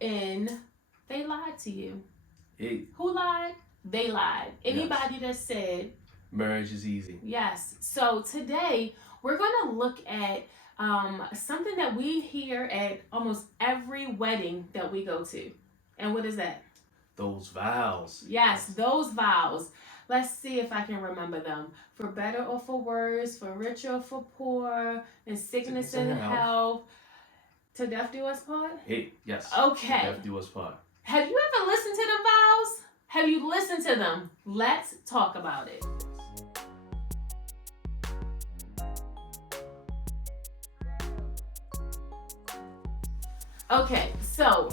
and they lied to you. Hey, Who lied? They lied. yes. Anybody that said Marriage is easy. yes. So today we're going to look at something that we hear at almost every wedding that we go to. And what is that? Those vows. Yes, Yes. those vows. Let's see if I can remember them. For better or for worse, for richer or for poor, in sickness Sickness and and health. health, to death do us part. Hey, yes. To Okay. death do us part. Have you ever listened to the vows? Have you listened to them? Let's talk about it. Okay, so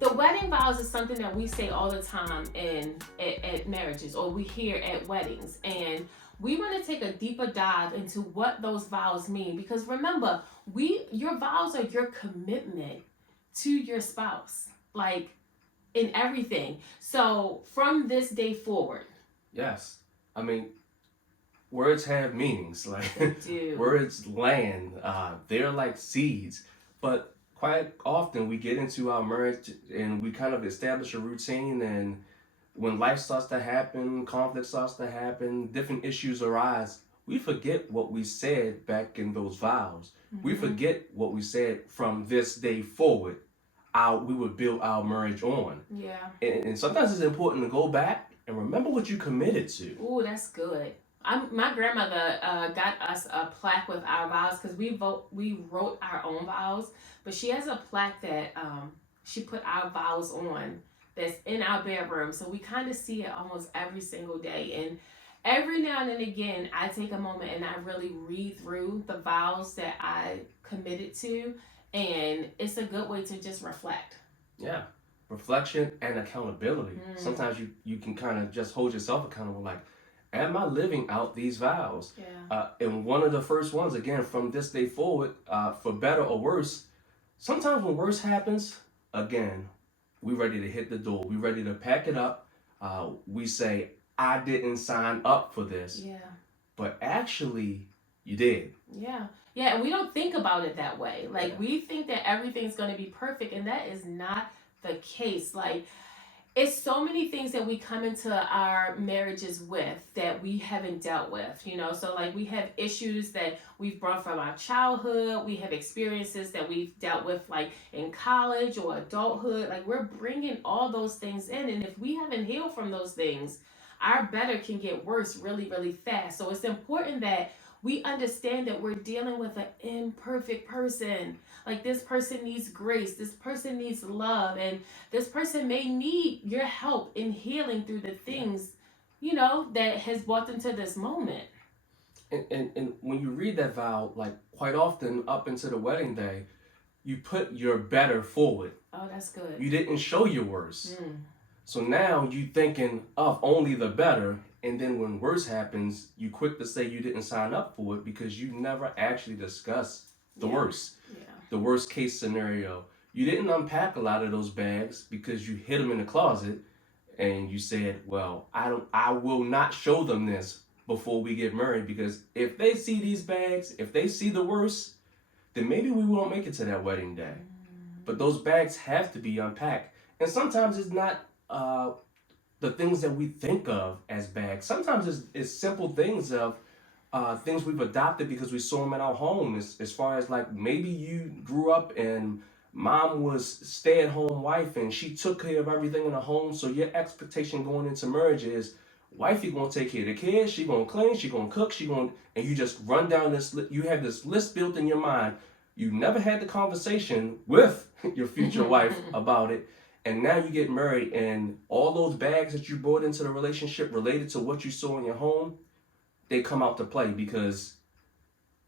the wedding vows is something that we say all the time at marriages, or we hear at weddings, and we want to take a deeper dive into what those vows mean, because remember, your vows are your commitment to your spouse, like in everything. So from this day forward, Yes. I mean, words have meanings. they Like do. words land. They're like seeds. But quite often we get into our marriage and we kind of establish a routine, and when life starts to happen, conflict starts to happen, different issues arise, we forget what we said back in those vows. We Mm-hmm. forget what we said from this day forward. We would build our marriage on. Yeah. And sometimes it's important to go back and remember what you committed to. Ooh, that's good. My grandmother got us a plaque with our vows because we wrote our own vows, but she has a plaque that she put our vows on that's in our bedroom, so we kind of see it almost every single day. And every now and then again, I take a moment and I really read through the vows that I committed to, and it's a good way to just reflect. Yeah. Reflection and accountability. Mm, Sometimes you can kind of just hold yourself accountable, like, am I living out these vows? yeah. And one of the first ones, again, from this day forward, for better or worse, sometimes when worse happens, again, we ready to hit the door. We ready to pack it up. We say, I didn't sign up for this, Yeah. but actually, you did. Yeah. Yeah, and we don't think about it that way. Yeah. Like we think that everything's going to be perfect, and that is not the case. Like it's so many things that we come into our marriages with that we haven't dealt with, So like we have issues that we've brought from our childhood, we have experiences that we've dealt with like in college or adulthood. Like we're bringing all those things in, and if we haven't healed from those things, our better can get worse really, really fast. So it's important that we understand that we're dealing with an imperfect person. Like this person needs grace, this person needs love, and this person may need your help in healing through the Yeah. things, that has brought them to this moment. And when you read that vow, like quite often up into the wedding day, you put your better forward. Oh, that's good. You didn't show your worst. Mm, So now you thinking of only the better, and then when worse happens, you quick to say you didn't sign up for it because you never actually discussed the yeah, worst, yeah, the worst case scenario. You didn't unpack a lot of those bags because you hid them in the closet, and you said, "Well, I will not show them this before we get married because if they see these bags, if they see the worst, then maybe we won't make it to that wedding day." But those bags have to be unpacked, and sometimes it's not the things that we think of as bags. Sometimes it's simple things of things we've adopted because we saw them in our home. As far as like maybe you grew up and mom was stay-at-home wife and she took care of everything in the home. So your expectation going into marriage is wifey gonna take care of the kids. She gonna clean. She gonna cook. She gonna and you just run down this. You have this list built in your mind. You never had the conversation with your future wife about it, and now you get married and all those bags that you brought into the relationship related to what you saw in your home, they come out to play because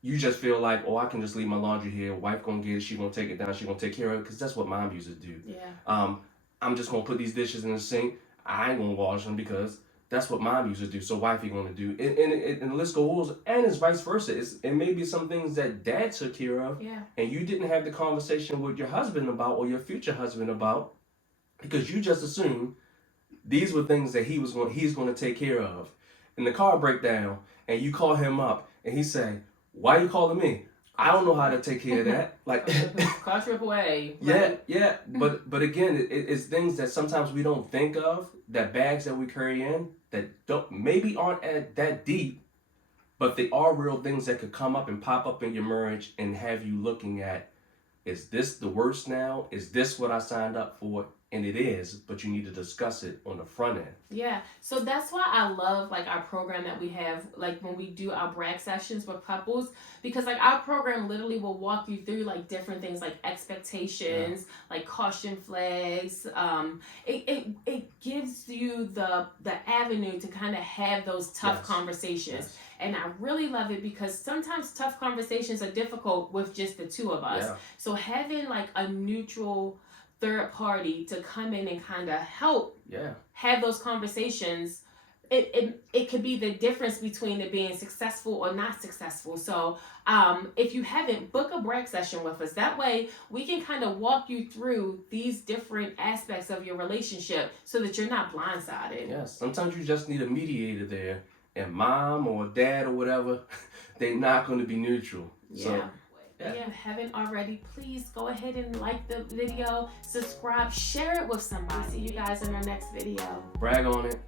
you just feel like, oh, I can just leave my laundry here, wife gonna get it, she gonna take it down, she gonna take care of it, because that's what mom used to do. yeah, um, I'm just gonna put these dishes in the sink, I ain't gonna wash them because that's what mom used to do, so wifey gonna do, and the list goes, and it's vice versa. It may be some things that dad took care of yeah, and you didn't have the conversation with your husband about or your future husband about because you just assumed these were things that he's going to take care of. And the car break down and you call him up and he say, "Why you calling me?" I don't know how to take care of that. Like, quadruple A. yeah, Right? yeah. But again, it's things that sometimes we don't think of. That bags that we carry in that don't maybe aren't that deep, but they are real things that could come up and pop up in your marriage and have you looking at, is this the worst now? Is this what I signed up for? And it is, but you need to discuss it on the front end. Yeah. So that's why I love like our program that we have, like when we do our brag sessions with couples, because like our program literally will walk you through like different things like expectations, like caution flags. It gives you the avenue to kind of have those tough conversations. Yes. And I really love it because sometimes tough conversations are difficult with just the two of us. Yeah. So having like a neutral third party to come in and kind of help have those conversations, it could be the difference between it being successful or not successful. So if you haven't, book a brag session with us. That way we can kind of walk you through these different aspects of your relationship so that you're not blindsided. Yes, sometimes you just need a mediator there, and mom or dad or whatever, they're not going to be neutral. Yeah. So, if you haven't already, please go ahead and like the video, subscribe, share it with somebody. See you guys in our next video. Brag on it.